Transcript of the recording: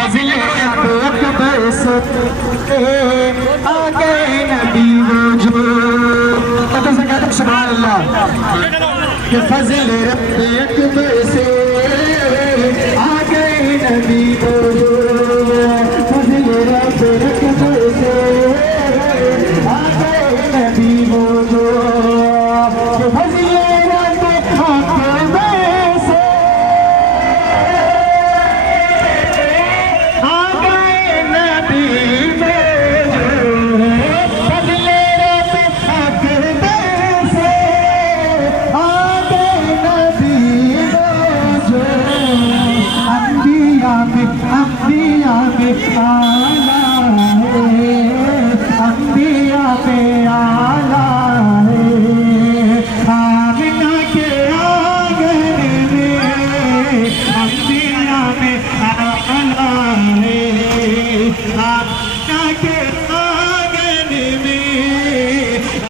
فضل اکبر سے آگے نبی وجود قدر سے کہتے ہیں سبحان اللہ کہ فضل رب اکبر سے آگے نبی وجود فضل رب اکبر سے آگے نبی وجود کہ فضل رب اکبر سے انبیاء پہ آلہ ہے آمنہ کے آنگن میں انبیاء میں آلہ ہے آمنہ کے